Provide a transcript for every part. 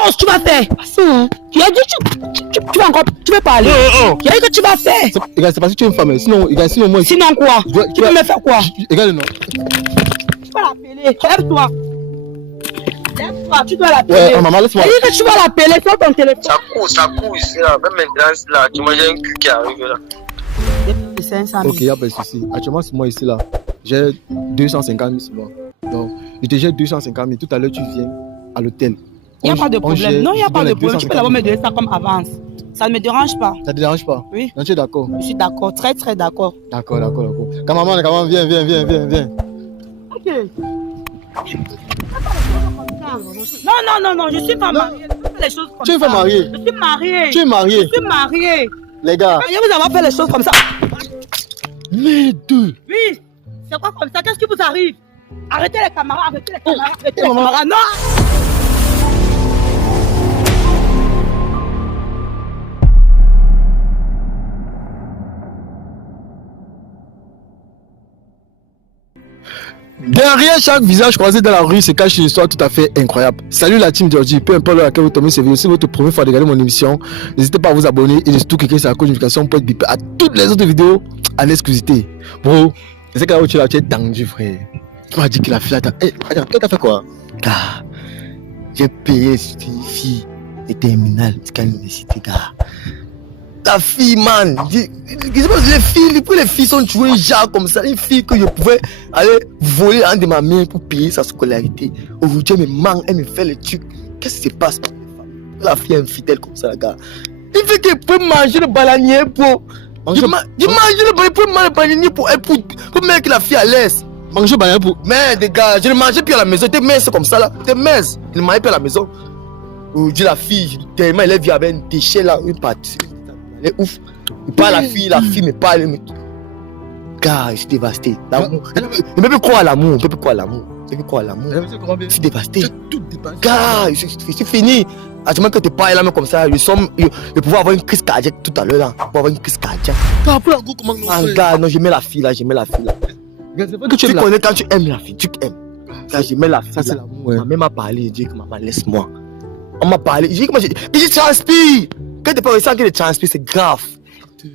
Oh, tu vas faire. Tu as dit tu vas encore, tu veux parler. Tu as dit que tu vas faire. Regarde, c'est parce que tu es une femme. Sinon moi. Sinon quoi? Tu veux me faire quoi? Regarde, non. Tu vas l'appeler. Lève-toi. Lève-toi, tu dois l'appeler. Ouais, maman, laisse-moi. Tu dis que tu vas l'appeler sur ton téléphone. Ça court ici là. Même maintenant, là, tu manges un cul qui arrive là. Ok, il n'y a pas de souci. Actuellement, c'est moi ici là. J'ai 250 000 sur moi. Donc, je te jette 250 000. Tout à l'heure, tu viens à l'hôtel. Il n'y a pas de problème. Non, il n'y a pas de problème. Tu peux d'abord me donner ça comme avance. Ça ne me dérange pas. Ça ne te dérange pas? Oui. Donc, tu es d'accord? Je suis d'accord, très très d'accord. D'accord. Quand maman, viens. Ok. Non, je suis pas mariée. Je fais les choses comme ça. Tu es pas mariée? Je suis mariée. Tu es mariée? Je suis mariée. Les gars. Je vous avoir fait les choses comme ça. Les deux. Oui. C'est quoi comme ça? Qu'est-ce qui vous arrive? Arrêtez les camarades, arrêtez les camarades. Non! Derrière chaque visage croisé dans la rue se cache une histoire tout à fait incroyable. Salut la team Georgie, peu importe à laquelle vous tombez cette vidéo, si c'est votre première fois de regarder mon émission, n'hésitez pas à vous abonner et surtout cliquer sur la notification pour être bipé à toutes les autres vidéos en exclusivité. Bro, c'est que là où tu es tendu, frère. Tu m'as dit qu'il a fait la... Hey, attends, t'as fait quoi? Gars, j'ai payé cette fille de terminale jusqu'à l'université, gars. La fille, man, les filles sont jouées genre comme ça. Une fille que je pouvais aller voler un de ma main pour payer sa scolarité. Aujourd'hui, elle me manque, elle me fait le truc. Qu'est-ce qui se passe? La fille est infidèle comme ça, gars. Il fait qu'elle peut manger le bananier pour. Manger le bananier pour manger le bananier pour mettre la fille à l'aise. Manger le bananier pour. Mais, des gars, je le mangeais plus à la maison. T'es mince comme ça, là. T'es mince. Je le mangeais plus à la maison. Aujourd'hui, la fille, tellement elle est vue avec un déchet là, une partie. Elle est ouf. Il parle à la fille me parle. Gars, je suis dévasté. L'amour. Je ne peux plus croire à l'amour. Je suis dévasté. Gars, c'est fini. À ce moment que tu parles là, mais comme ça, je pouvais avoir une crise cardiaque tout à l'heure là. Je pouvais avoir une crise cardiaque. Gars, non, j'aimais la fille là. Tu connais quand tu aimes la fille, tu aimes. Quand j'aimais la fille, ça c'est l'amour. Ma mère m'a parlé, je dis que maman laisse-moi. On m'a parlé, je dis que moi je transpire. Quand tu peux ressentir que le transpire, c'est grave.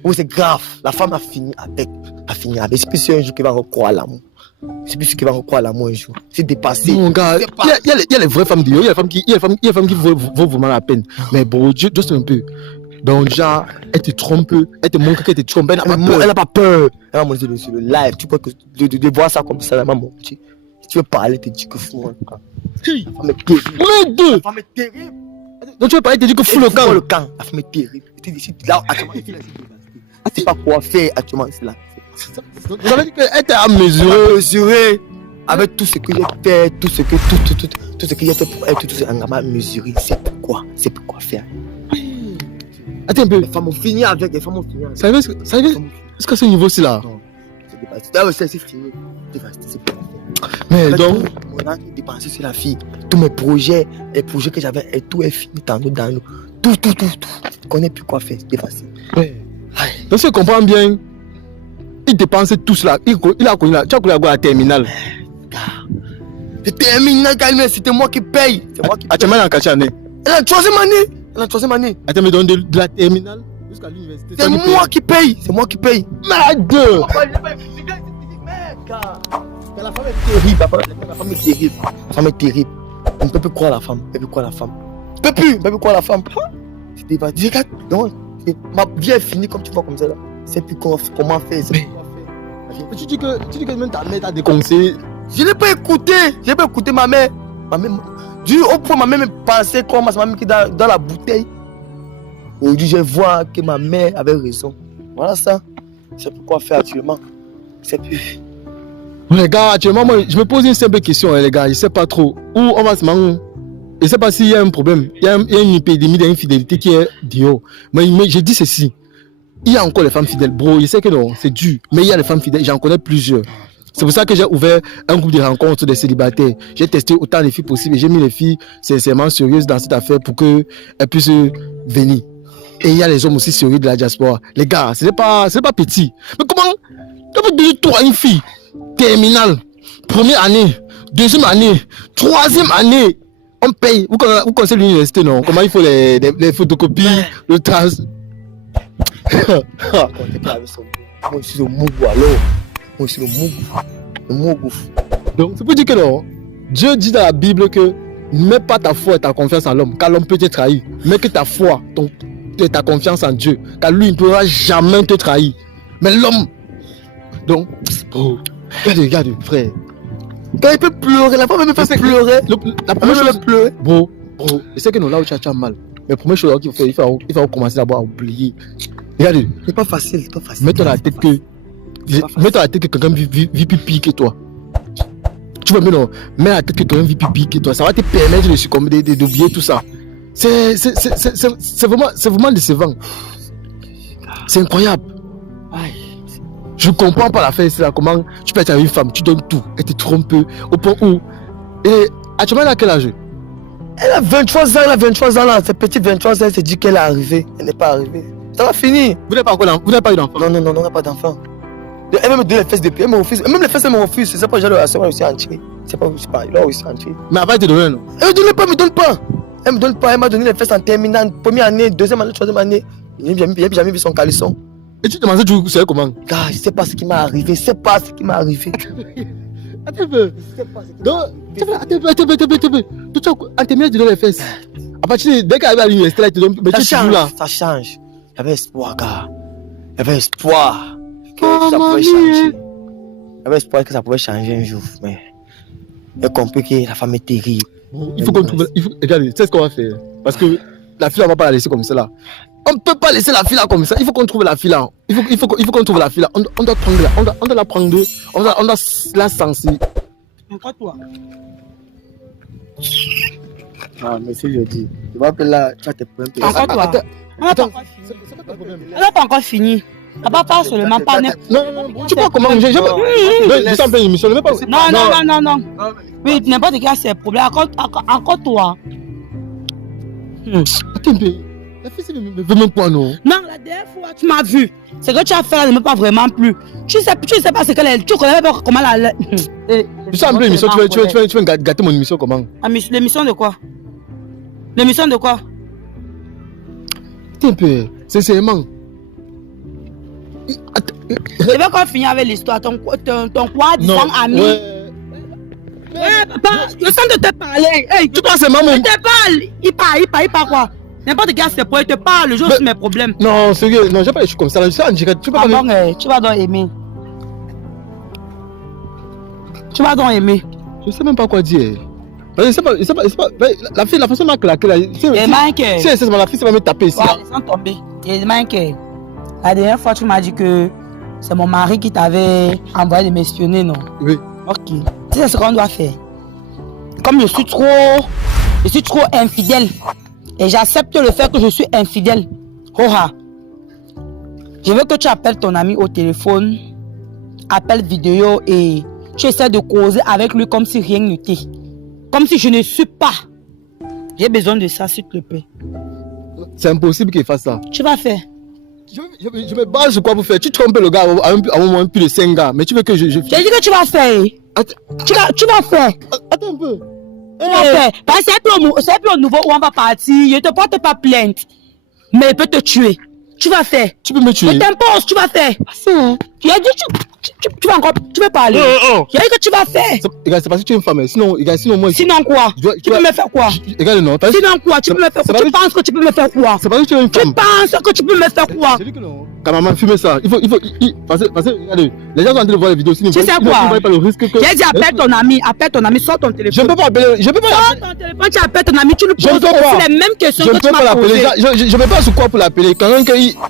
Oui, c'est grave. La femme a fini avec. C'est plus sûr un jour qu'il va recroire à l'amour. Un jour. C'est dépassé. Non, gars, il y a les vraies femmes d'hier. Il y a les femmes qui vaut vraiment la peine. Mais bon, juste un peu. Donc, genre, elle te trompe, elle te montre qu'elle te trompe. Elle n'a pas peur. Elle m'a montré sur le live. Tu crois que de voir ça comme ça, elle m'a montré. Si tu veux parler, tu dis que fou. La femme est terrible. La femme est terrible. Donc tu veux parler, tu dis que fous le camp. La femme est terrible. Là, actuellement, elle sait pas quoi faire actuellement. Là. Vous avez dit qu'elle était à mesurer. Avec tout ce que j'ai fait, tout ce que j'ai fait pour elle, tout ce que j'ai mesuré, c'est pourquoi faire. Attends un peu. Les femmes ont fini avec. Ça veut est-ce que ce niveau-ci là? Non, c'est dépassé. C'est fini. C'est pas. Mais donc, mon âme est dépensé sur la fille. Tous mes projets, les projets que j'avais, et tout est fini dans nous. Tout. Je connais plus quoi faire, c'est dépassé. Ouais. Donc si je comprends bien, il dépensait tout cela. Il a connu tu as connu la terminale. C'est terminal, c'était moi qui paye. C'est moi qui paye. Tu m'as dans année. Elle a la troisième année. Attends, mais donc de la terminale jusqu'à l'université. C'est moi qui paye. Merde! La femme est terrible. On ne peut plus croire la femme. On ne peut plus croire la femme. C'était pas dit. Non, ma vie est finie comme tu vois comme ça là. C'est plus comment faire. Tu dis que même ta mère t'a déconseillé. Je n'ai pas écouté ma mère. Au point ma mère me pensait comme ma mère qui est dans la bouteille. Aujourd'hui je vois que ma mère avait raison. Voilà ça. Je sais plus quoi faire actuellement. C'est plus. Les gars, actuellement, moi, je me pose une simple question, les gars. Je ne sais pas trop où on va se marier. Je ne sais pas s'il y a un problème. Il y a une épidémie d'infidélité qui est dehors. Mais je dis ceci. Il y a encore les femmes fidèles. Bro, je sais que non, c'est dur. Mais il y a les femmes fidèles. J'en connais plusieurs. C'est pour ça que j'ai ouvert un groupe de rencontres des célibataires. J'ai testé autant de filles possibles. J'ai mis les filles sincèrement sérieuses dans cette affaire pour qu'elles puissent venir. Et il y a les hommes aussi sérieux de la diaspora. Les gars, ce n'est pas petit. Mais comment tu peux donner tout à une fille? Terminale, première année, deuxième année, troisième année. On paye. Vous connaissez l'université, non? Comment il faut les photocopies, le trans. Moi, je suis le Mougou alors. Moi, je suis le Mougou. Le Mougou. Donc, c'est pour dire que non. Dieu dit dans la Bible que ne mets pas ta foi et ta confiance en l'homme, car l'homme peut te trahir. Mais que ta foi et ta confiance en Dieu, car lui, il ne pourra jamais te trahir. Mais l'homme. Donc, oh, regarde, frère. Quand il peut pleurer, la femme me fait pleurer. La première chose, pleurer. Bro, je sais que nous là où tu as mal. Mais la première chose qu'il faut faire, il faut commencer d'abord à oublier. Regarde. C'est pas facile, c'est pas facile. Mets-toi dans la tête que quelqu'un vit plus pire que toi. Tu vois, mais non, mets la tête que quelqu'un vit plus pire que toi. Ça va te permettre de succomber, d'oublier tout ça. C'est vraiment décevant. C'est incroyable. Aïe. Je comprends pas la fête, là, comment tu peux être avec une femme, tu donnes tout, et tu te trompes au point où. Et actuellement, elle a quel âge? Elle a 23 ans, là, cette petite 23 ans, elle s'est dit qu'elle est arrivée. Elle n'est pas arrivée. Ça va finir. Vous n'avez pas eu d'enfant? Non, on n'a pas d'enfant. Elle va me donner les fesses depuis, elle me refuse. Même les fesses, elle me refuse. C'est pas le genre de relation, elle aussi en tirer. C'est pas il a aussi en tirer. Mais elle va te donner, non? Elle me donne pas. Elle me donne pas, elle m'a donné les fesses en terminale, première année, deuxième année, troisième année. Il n'a jamais vu son caleçon. Et tu te demandes, tu sais comment? Gars, je sais pas ce qui m'est arrivé, Attends un peu. Attends, en terminale, tu donnes les fesses. À partir de dès qu'elle arrive à l'université, là, tu donnes. Mais tu joues là. Ça change. J'avais espoir, gars. J'avais espoir que ça pouvait changer. J'avais espoir que ça pouvait changer un jour. Mais j'ai compris que la femme est terrible. Il faut qu'on trouve. Regarde, c'est ce qu'on va faire. Parce que la fille, on va pas la laisser comme ça là. On ne peut pas laisser la fille là comme ça. Il faut qu'on trouve la fille là. Il faut qu'on trouve la fille là. On doit prendre là. On doit la prendre. On doit la sensibiliser. Encore toi. Ah, mais si je dis, tu vas appeler là, tu vas te prendre. Encore toi. Attends, Elle n'a pas encore fini. Elle va pas seulement pas. Non, tu vois comment je sens pas une émission. Non. Oui, n'importe qui a ses problèmes. Encore toi. Attends un peu. La fille, ne veut même pas, non? Non, la dernière fois, tu m'as vu. Ce que tu as fait là ne me pas vraiment plus. Tu sais pas ce qu'elle est. Tu connais pas comment la. Tu sens un peu l'émission, tu veux gâter mon émission comment? L'émission de quoi? L'émission de quoi? Attends un peu, sincèrement. Je vais qu'on finisse avec l'histoire. Ton quoi disant ami. Ouais, papa, je sens de te parler. Hey, Tu penses c'est maman? il te parle. Il parle quoi? N'importe qui a ses points, il te parle, je suis mes problèmes. Non, sérieux, non, j'ai pas les choses comme ça. Je suis en direct. Tu peux pas. Tu vas donc aimer. Je sais même pas quoi dire. C'est pas. La fille, la façon m'a claqué là. Si la fille, ça va me taper ici. Ouais, laisse tomber. La dernière fois, tu m'as dit que c'est mon mari qui t'avait envoyé de m'espionner, non? Oui. Ok. Tu sais ce qu'on doit faire. Comme je suis trop infidèle. Et j'accepte le fait que je suis infidèle. Oha. Je veux que tu appelles ton ami au téléphone, appel vidéo et tu essaies de causer avec lui comme si rien n'était. Comme si je ne suis pas. J'ai besoin de ça, s'il te plaît. C'est impossible qu'il fasse ça. Tu vas faire. Je me base sur quoi pour faire. Tu trompes le gars à un moment plus de 5 gars. Mais tu veux que je... J'ai dit que tu vas faire. Tu vas faire. Attends un peu. Tu vas faire. Parce que c'est plus au nouveau où on va partir. Je ne te porte pas plainte. Mais il peut te tuer. Tu vas faire. Tu peux me tuer. Je t'impose, tu vas faire. Tu as dit tu vas encore. Tu veux parler. J'ai dit que tu vas faire. C'est parce que tu es une femme. Sinon moi. Sinon quoi? Tu peux me faire quoi? Regarde, non. Sinon quoi? Tu peux me faire quoi? Tu penses que tu peux me faire quoi? C'est parce que tu es une femme. Tu penses que tu peux me faire quoi? J'ai dit que non. Quand maman fume ça, il faut. Parce que regardez, les gens sont en train de voir les vidéos. Tu sais quoi? Pas le risque que. J'ai dit appelle ton ami, sors ton téléphone. Je ne peux pas appeler. Sors ton téléphone, tu appelles ton ami, tu lui poses aussi les mêmes questions que tu m'as posées. Je ne peux pas sur quoi pour l'appeler. Quand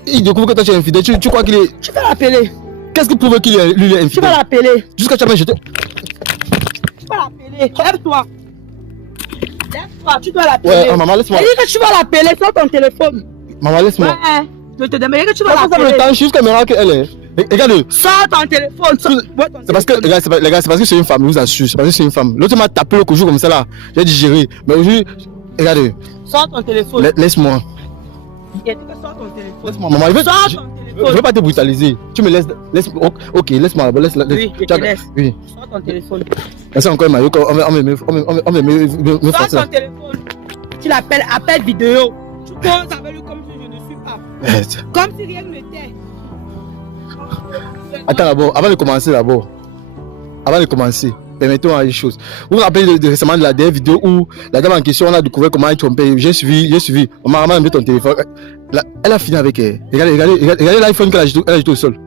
il découvre que toi tu es infidèle, tu crois qu'il est. Tu vas l'appeler. Qu'est-ce qui prouve qu'il est infidèle? Tu vas l'appeler. Jusqu'à tu vas me jeter. Tu vas l'appeler. Lève-toi. Lève-toi, tu dois l'appeler. Ouais, maman, laisse-moi. J'ai dit que tu vas l'appeler, sors ton téléphone. Maman, laisse-moi. Ouais, je te demande que tu vas Ça l'appeler. le temps juste caméra qu'elle est. Regarde. Sors ton téléphone. C'est parce que, les gars, c'est parce que c'est une femme, je vous assure. C'est parce que c'est une femme. L'autre m'a tapé le jour comme ça là. J'ai digéré. Mais aujourd'hui, regardez. Sors ton téléphone. Laisse-moi. Et tu peux sortir ton téléphone. Laisse-moi, maman, Sors je ton veux téléphone. pas te brutaliser. Tu me laisses. Ok, laisse-moi. Oui, je te laisse. Oui. Sors ton téléphone. Merci encore, Mario. On va me Sors forcer. ton téléphone. Tu l'appelles appel vidéo. Tu causes avec lui comme si je ne suis pas. Comme si rien n'était. Attends d'abord, avant de commencer permettez-moi une chose. Vous vous rappelez récemment de la dernière vidéo où la dame en question, on a découvert comment elle trompait. J'ai suivi. On m'a ramené ton téléphone. Elle a fini avec elle. Regardez l'iPhone qu'elle a jeté au sol.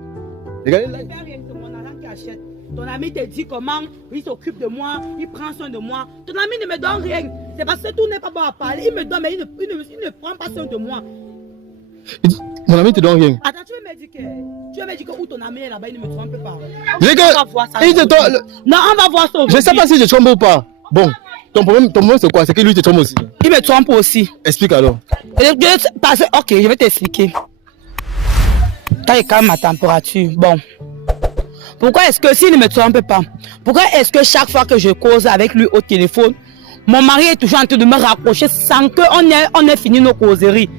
Regardez C'est mon argent qui achète. Ton ami te dit comment il s'occupe de moi, il prend soin de moi. Ton ami ne me donne rien. C'est parce que tout n'est pas bon à parler. Il me donne, mais il ne prend pas soin de moi. Mon ami te donne rien. Attends, tu veux me dire que où ton ami est là-bas, il ne me trompe pas. On va voir ça. Non, on va voir ça. Je ne sais pas si je trompe ou pas. Bon, ton problème c'est quoi? C'est que lui te trompe aussi. Il me trompe aussi. Explique alors. Ok, je vais t'expliquer. Quand il calme ma température, bon. Pourquoi est-ce que s'il ne me trompe pas, pourquoi est-ce que chaque fois que je cause avec lui au téléphone, mon mari est toujours en train de me rapprocher sans qu'on ait fini nos causeries?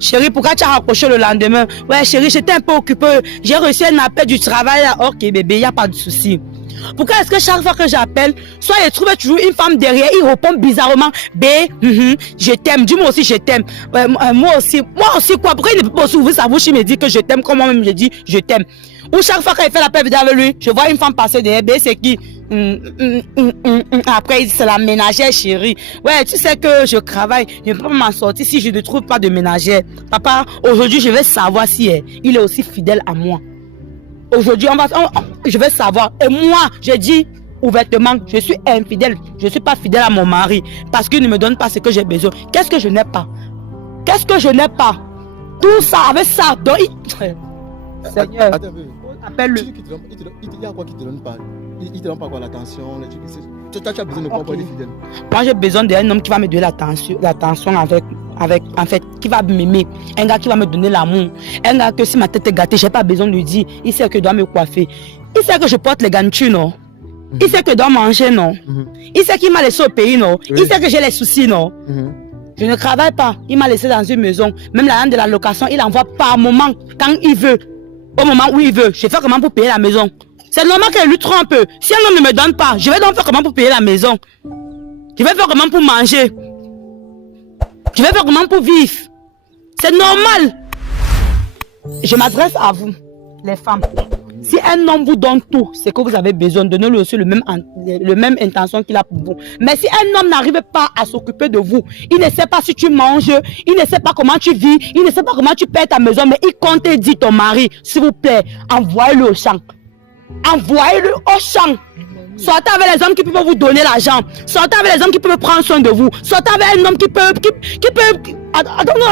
Chérie, pourquoi tu as rapproché le lendemain? Ouais, chérie, j'étais un peu occupée. J'ai reçu un appel du travail. Ok, bébé, il n'y a pas de souci. Pourquoi est-ce que chaque fois que j'appelle, soit il trouve toujours une femme derrière, il répond bizarrement, je t'aime, dis-moi aussi je t'aime. Moi aussi quoi? Pourquoi il ne peut pas aussi ouvrir sa bouche, il me dit que je t'aime, comme moi-même je dis je t'aime. Ou chaque fois qu'il fait l'appel vidéo avec lui, je vois une femme passer derrière, c'est qui? Après il dit c'est la ménagère, chérie. Ouais, tu sais que je travaille, je ne peux pas m'en sortir si je ne trouve pas de ménagère. Papa, aujourd'hui je vais savoir si il est aussi fidèle à moi. Aujourd'hui, je vais savoir. Et moi, je dis ouvertement, je suis infidèle. Je ne suis pas fidèle à mon mari parce qu'il ne me donne pas ce que j'ai besoin. Qu'est-ce que je n'ai pas? Qu'est-ce que je n'ai pas? Tout ça, avec ça. Donc, Seigneur, appelle-le. Il y a quoi qui te donne pas? Il te donne pas quoi? L'attention, tu as besoin de quoi pour être fidèle? Moi, j'ai besoin d'un homme qui va me donner l'attention en fait, qui va m'aimer. Un gars qui va me donner l'amour. Un gars que si ma tête est gâtée, je n'ai pas besoin de lui dire. Il sait que je dois me coiffer. Il sait que je porte les garnitures, non? Il sait que je dois manger, non? Il sait qu'il m'a laissé au pays, non? Il sait que j'ai les soucis, non? Je ne travaille pas. Il m'a laissé dans une maison. Même la de la location, il envoie par moment, quand il veut. Au moment où il veut. Je fais comment pour payer la maison? C'est normal qu'elle lui trompe. Si un homme ne me donne pas, je vais donc faire comment pour payer la maison? Je vais faire comment pour manger? Je vais faire comment pour vivre? C'est normal. Je m'adresse à vous, les femmes. Si un homme vous donne tout ce que vous avez besoin, donnez-lui aussi le même intention qu'il a pour vous. Mais si un homme n'arrive pas à s'occuper de vous, il ne sait pas si tu manges, il ne sait pas comment tu vis, il ne sait pas comment tu paies ta maison, mais il compte et dit ton mari, s'il vous plaît, envoyez-le au champ. Envoyez-le au champ. Sortez avec les hommes qui peuvent vous donner l'argent. Sortez avec les hommes qui peuvent prendre soin de vous. Sortez avec un homme qui peut... I don't know.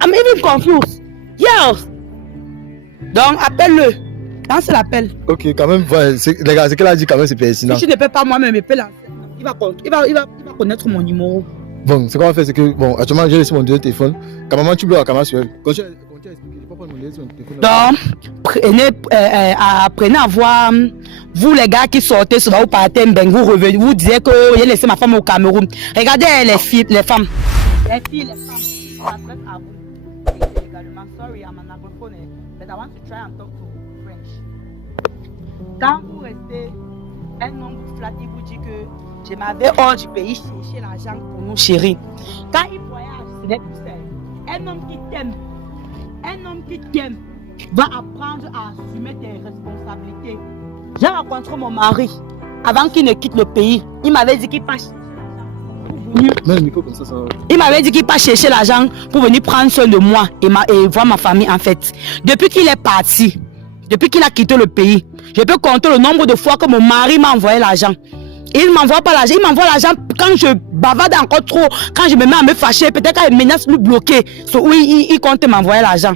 I'm even confused. Yes. Donc, appelle-le. Lance l'appel. Ok, quand même, ouais, les gars, ce qu'elle a dit quand même, c'est pertinent. Si tu ne peux pas moi-même, il peut lancer. Il va connaître mon numéro. Bon, ce qu'on va faire, c'est que, bon, actuellement, j'ai laissé mon deuxième téléphone. Quand maman, tu bloques la caméra sur elle. Continue à expliquer. Je peux pas prendre mon téléphone. Donc, apprenez à voir, vous les gars qui sortez, souvent vous partez, vous revenez, vous disiez que j'ai laissé ma femme au Cameroun. Regardez les filles, les femmes. Les filles, les femmes, je m'adresse à vous. Également, sorry, I'm an anglophone, but I want to try and talk to French. Quand vous restez, un homme vous flatte, il vous dit que je m'avais hors du pays chercher l'argent pour nous chérir. Quand il voyage, ce n'est plus ça. Un homme qui t'aime va apprendre à assumer tes responsabilités. J'ai rencontré mon mari avant qu'il ne quitte le pays. Il m'avait dit qu'il passe. Il m'avait dit qu'il pas chercher l'argent pour venir prendre soin de moi et voir ma famille en fait. Depuis qu'il est parti, depuis qu'il a quitté le pays, je peux compter le nombre de fois que mon mari m'a envoyé l'argent. Il ne m'envoie pas l'argent, il m'envoie l'argent quand je bavarde encore trop, quand je me mets à me fâcher, peut-être quand il menace de me bloquer. Oui, il compte m'envoyer l'argent.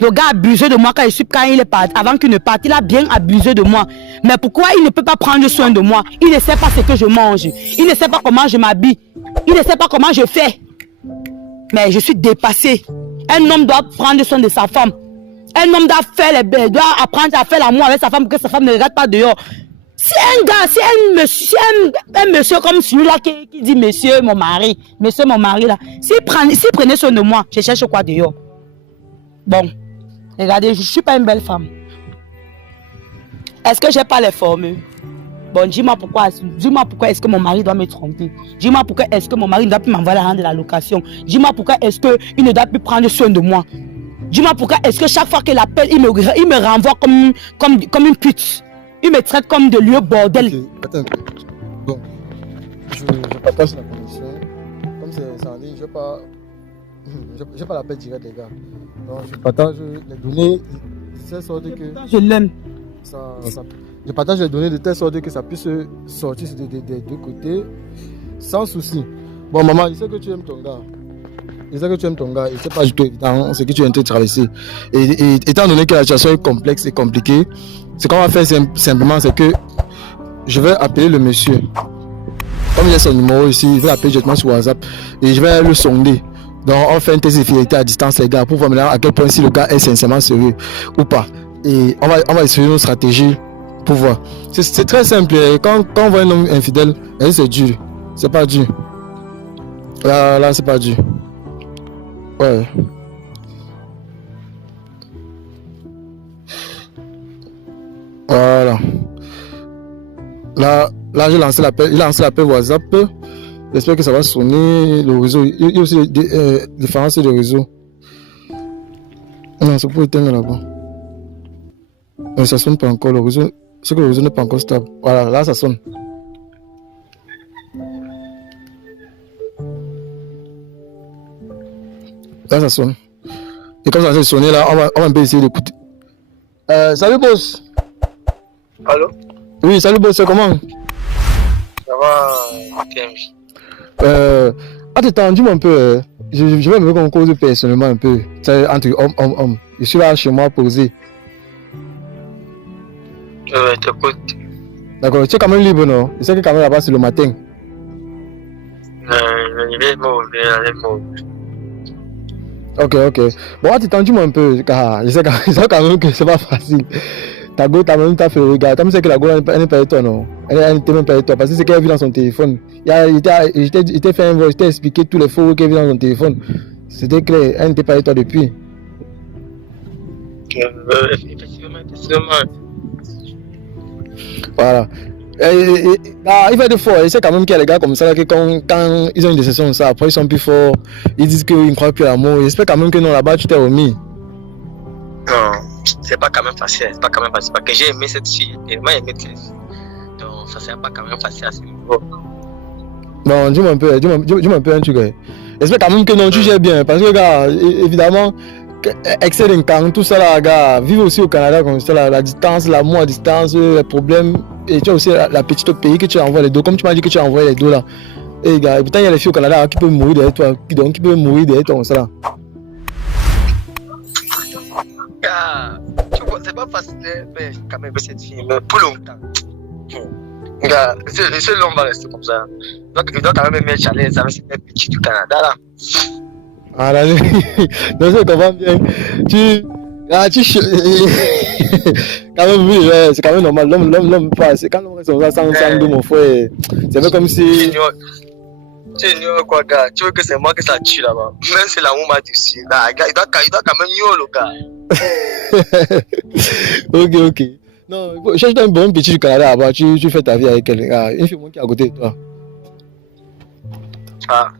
Le gars a abusé de moi quand il est parti. Avant qu'il ne parte, il a bien abusé de moi. Mais pourquoi il ne peut pas prendre soin de moi? Il ne sait pas ce que je mange. Il ne sait pas comment je m'habille. Il ne sait pas comment je fais. Mais je suis dépassée. Un homme doit prendre soin de sa femme. Un homme doit apprendre à faire l'amour avec sa femme pour que sa femme ne regarde pas dehors. Si un gars, si un monsieur comme celui-là qui dit monsieur mon mari là, s'il prenait soin de moi, je cherche quoi dehors? Bon, regardez, je ne suis pas une belle femme. Est-ce que je n'ai pas les formules? Bon, dis-moi pourquoi est-ce que mon mari doit me tromper? Dis-moi pourquoi est-ce que mon mari ne doit plus m'envoyer l'argent de la location? Dis-moi pourquoi est-ce qu'il ne doit plus prendre soin de moi? Dis-moi pourquoi est-ce que chaque fois qu'il appelle, il me renvoie comme une pute? Il me traite comme de lieu bordel. Okay, attends un peu. Bon, je partage la connexion. Comme c'est en ligne, je vais pas l'appel direct, les gars. Donc, je partage les données de telle sorte que... Je l'aime. Je partage les données de telle sorte que ça puisse sortir des deux côtés sans souci. Bon, maman, je sais que tu aimes ton gars. Je sais que tu aimes ton gars. Et c'est pas du tout évident ce que tu es en train de traverser. Et étant donné que la situation est complexe et compliquée, ce qu'on va faire simplement, c'est que je vais appeler le monsieur. Comme il a son numéro ici, je vais l'appeler directement sur WhatsApp et je vais le sonder. Donc, on fait une test de fidélité à distance, les gars, pour voir maintenant à quel point si le gars est sincèrement sérieux ou pas. Et on va essayer une stratégie pour voir. C'est très simple. Quand on voit un homme infidèle, c'est dur. C'est pas dur. Là, c'est pas dur. Ouais. Voilà. Là, j'ai lancé l'appel. Il a lancé l'appel WhatsApp. J'espère que ça va sonner. Le réseau. Il y a aussi des différences de réseau. Non, c'est pour éteindre là-bas. Mais ça sonne pas encore. Le réseau. C'est que le réseau n'est pas encore stable. Voilà, là, ça sonne. Là, ça sonne. Et comme ça va sonner, là, on va un peu essayer d'écouter. Salut, boss. Allô? Oui, salut, boss, c'est comment? Ça va, PMJ. Attends, dis-moi un peu. Je vais me qu'on cause personnellement un peu. Entre homme. Je suis là chez moi posé. T'écoute. D'accord, tu es quand même libre, non? Je sais que quand même là-bas, c'est le matin. Il est mort. Ok. Bon, attends, dis-moi un peu, car je sais quand même que c'est pas facile. Ta go, t'as même fait le gars. Tu sais que la go, elle n'est pas avec toi, non? Elle n'était même pas avec toi, parce que c'est qu'elle a vu dans son téléphone. Il t'a fait un voice, il t'a expliqué tous les faux qu'elle a vu dans son téléphone. C'était clair, elle n'était pas avec toi depuis. Effectivement. Voilà. Il va être fort. Il sait quand même qu'il y a des gars comme ça là, que quand ils ont une décision comme ça, après ils sont plus forts, ils disent qu'ils ne croient plus à l'amour. J'espère quand même que non, là-bas tu t'es remis. Non, c'est pas quand même facile. Parce que j'ai aimé cette fille, tellement aimé cette fille. Donc ça c'est pas quand même facile à ce niveau. Non, dis-moi un peu un truc. J'espère quand même que non, tu gères bien. Parce que gars, évidemment, excès d'incarnation, tout ça là, gars, vivre aussi au Canada comme ça, la distance, l'amour à distance, les problèmes, et tu as aussi la petite pays que tu envoies les dos, comme tu m'as dit que tu as envoyé les dos là. Et gars, et pourtant il y a les filles au Canada qui peuvent mourir derrière toi, qui peuvent mourir derrière toi comme ça là. Gars, tu vois, c'est pas facile, mais quand même cette fille, mais pour longtemps. Gars, ce long va rester comme ça. Donc il doit quand même aimer Charles avec cette petite du Canada là. Ah là, donc je comprends bien. Quand même, oui, c'est quand même normal. L'homme passe. Quand l'homme reste comme ça, sans dos, mon frère, c'est un peu comme si. Tu ignores quoi, gars? Tu veux que c'est moi que ça tue là-bas? Même si l'amour m'a dit si. Là, gars, il doit quand même le gars. Ok. Non, cherche un bon petit du Canada là-bas. Tu fais ta vie avec quelqu'un. Une fille qui est à côté de toi. Ah,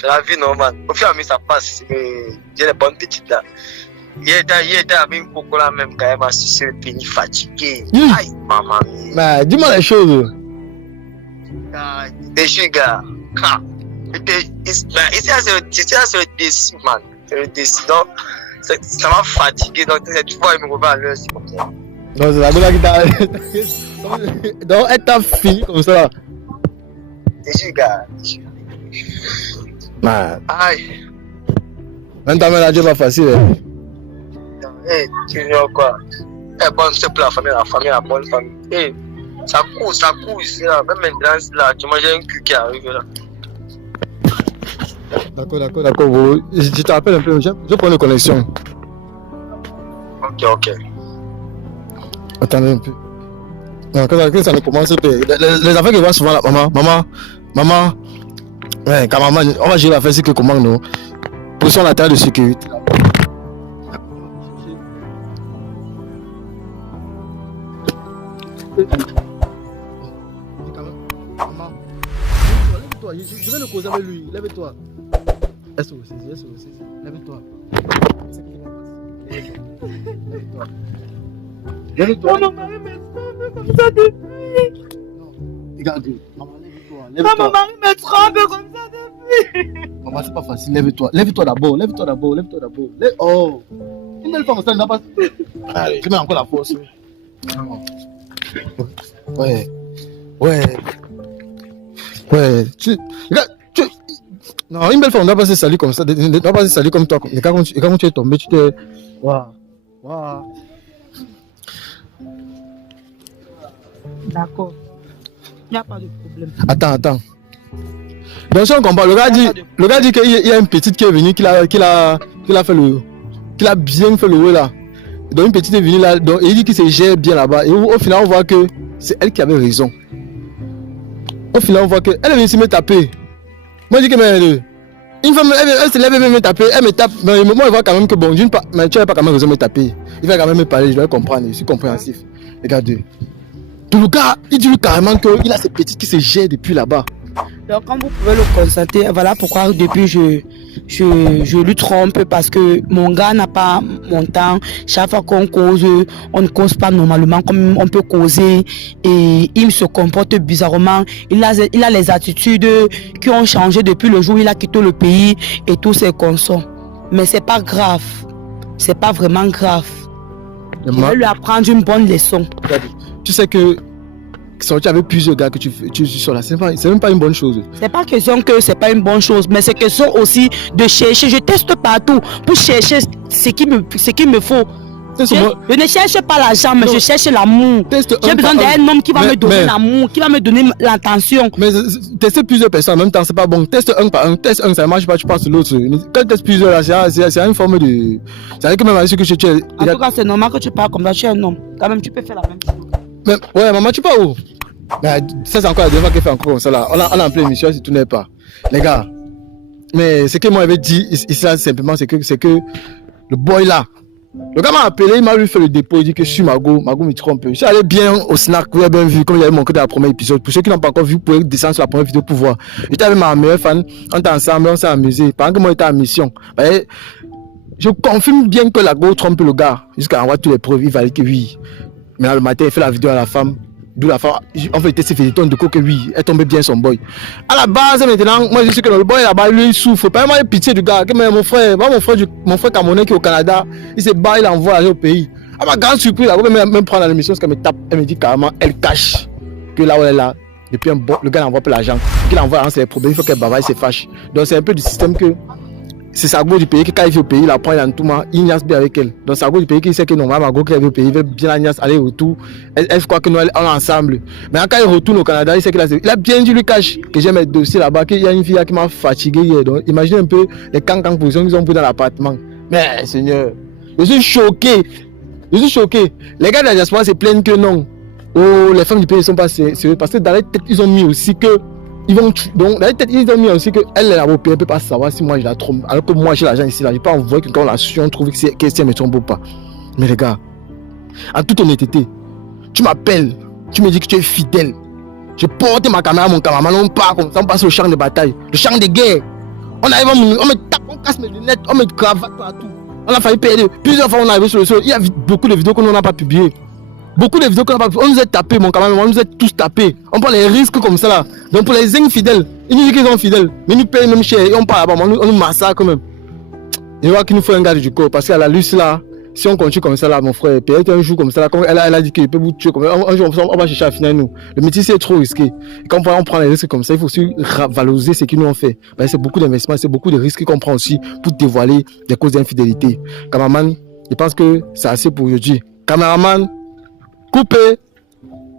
c'est la vie normale. Au fur et à mesure, ça passe. J'ai les bonnes petites là. Il était avec une coco là même quand même, associé le pénis fatigué. Aïe, maman. Mais dis-moi les choses. Déçu, gars. Ici, c'est le déçu, man. C'est le déçu. Donc, ça m'a fatigué. Donc, tu vois, il me revient à l'heure, c'est comme ça. Donc, c'est la gueule qui t'a. Donc, elle t'a fini comme ça là. Déçu, gars. Man. Aïe. Même ta mère, c'est pas facile. Tu vois quoi? Bonne, c'est pour la bonne famille. Ça court ici là. Même maintenant, là, tu manges un cul qui arrive là. D'accord. Je te rappelle un peu, je prends une connexion. Ok. Attendez un peu. Non, quand ça ne commence pas. Les affaires que je vois souvent là, maman. Ouais, cameraman, on va gérer l'affaire, c'est que comment non? Position la taille de sécurité. Maman, lève-toi, je vais le causer avec lui, lève-toi. SOS, lève-toi. Lève-toi. Mon mari me trompe comme ça depuis. Regarde, maman, lève-toi. Mon mari me trompe comme ça depuis. Maman, c'est pas facile, lève-toi. Lève-toi d'abord. Oh, une belle femme, ça ne va pas. Allez, je mets encore la force. Ouais. Regarde, non, une belle femme, on ne doit pas se saluer comme ça. On ne doit pas se saluer comme toi. Et quand tu es tombé, tu te. Waouh. D'accord. Il n'y a pas de problème. Attends. Donc si on comprend, le gars dit qu'il y a une petite qui est venue, qu'il a bien fait le haut là. Donc une petite est venue là, donc il dit qu'il se gère bien là-bas. Et au final on voit que c'est elle qui avait raison. Au final on voit que elle est venue se me taper. Moi je dis que une femme, elle se lève et me taper, elle me tape. Mais moi je vois quand même que bon, d'une part, mais tu n'as pas quand même raison de me taper. Il va quand même me parler, je dois comprendre, je suis compréhensif. Regardez. Tout le gars, il dit carrément qu'il a ces petites qui se gèrent depuis là-bas. Donc, comme vous pouvez le constater, voilà pourquoi depuis je lui trompe parce que mon gars n'a pas mon temps. Chaque fois qu'on cause, on ne cause pas normalement comme on peut causer et il se comporte bizarrement. Il a les attitudes qui ont changé depuis le jour où il a quitté le pays et tous ses consorts. Mais c'est pas grave. C'est pas vraiment grave. Je vais lui apprendre une bonne leçon. Tu sais que sortir avec plusieurs gars que tu sur la scène, c'est même pas une bonne chose. C'est pas question que c'est pas une bonne chose, mais c'est question aussi de chercher. Je teste partout pour chercher ce qu'il me faut. Je ne cherche pas l'argent, mais je cherche l'amour. J'ai besoin d'un homme qui va me donner l'amour, qui va me donner l'attention. Mais tester plusieurs personnes en même temps, c'est pas bon. Teste un par un, teste un, ça marche pas, tu passes sur l'autre. Quand tu testes plusieurs, là, c'est une forme de. C'est vrai que même avec ce que tu es. En tout cas, c'est normal que tu parles comme ça, tu es un homme. Quand même, tu peux faire la même chose. Mais, ouais, maman, tu pars où? Mais ça, c'est encore la dernière fois qu'elle fait encore comme ça là. On a en pleine émission, si tout n'est pas. Les gars, mais ce que moi j'avais dit ici là, simplement, c'est que le boy là, le gars m'a appelé, il m'a lui fait le dépôt, il dit que je suis Mago me trompe. Je suis allé bien au snack, vous avez bien vu, comme il avait manqué dans le premier épisode. Pour ceux qui n'ont pas encore vu, vous pouvez descendre sur la première vidéo pour voir. J'étais avec ma meilleure fan, on était ensemble, on s'est amusé. Pendant que moi j'étais en mission, je confirme bien que la go trompe le gars. Jusqu'à envoyer toutes les preuves, il valait que oui. Mais là, le matin, il fait la vidéo à la femme. D'où la femme, on fait tester des tonnes de coke, oui, elle tombait bien son boy. À la base, maintenant, moi je sais que le boy là-bas, lui, il souffre. Pas moi, il pitié du gars. Mon frère camerounais qui est au Canada, il se bat, il envoie aller au pays. À ma grande surprise, la go même prendre la mission, parce qu'elle me tape, elle me dit carrément, elle cache que là où elle est là, depuis un bon, le gars n'envoie pas l'argent. Qu'il envoie, c'est les problèmes, il faut qu'elle bavaille, se fâche. Donc c'est un peu du système que. C'est sa go du pays que quand il vient au pays, il apprend en tout moment, il niasse bien avec elle. Donc sa go du pays qui sait que normalement, ma go qui vient au pays, il veut bien la niasse, aller retour. Elle croit que nous, on est ensemble. Mais quand il retourne au Canada, il sait qu'il a bien dit lui cache que j'ai mes dossiers là-bas, qu'il y a une fille qui m'a fatigué hier. Donc imaginez un peu les cancans positions qu'ils ont pris dans l'appartement. Mais Seigneur, je suis choqué. Les gars de la diaspora se plaignent que non. Oh, les femmes du pays ne sont pas sérieuses parce que dans la tête, ils ont mis aussi que. Donc, dans la tête, ils ont mis aussi qu'elle est européenne, ne peut pas savoir si moi je la trompe. Alors que moi j'ai l'argent ici, là, je peux envoyer quelqu'un là, si on trouve que si elle me trompe ou pas. Mais les gars, en toute honnêteté, tu m'appelles, tu me dis que tu es fidèle. Je porte ma caméra, mon cameraman, on part comme ça, on passe au champ de bataille, le champ de guerre. On arrive, on me tape, on casse mes lunettes, on me cravate partout. On a failli perdre. Plusieurs fois on est arrivé sur le sol. Il y a beaucoup de vidéos que nous n'a pas publiées. Beaucoup de vidéos qu'on n'a pas publiées. On nous a tapés, mon cameraman, on nous a tous tapés. On prend les risques comme ça là. Donc pour les infidèles, ils nous disent qu'ils sont fidèles, mais ils nous payent même cher. Et on part là-bas, on nous massacre quand même. Je vois qu'il nous faut un garde du corps parce qu'à la luce là, si on continue comme ça là, mon frère, peut-être un jour comme ça là, comme elle a dit qu'il peut vous tuer, comme un jour on va chercher à finir nous. Le métier c'est trop risqué. Et quand on prend les risques comme ça, il faut aussi valoriser ce qu'ils nous ont fait. C'est beaucoup d'investissements, c'est beaucoup de risques qu'on prend aussi pour dévoiler des causes d'infidélité. Cameraman, je pense que c'est assez pour aujourd'hui. Cameraman, coupez.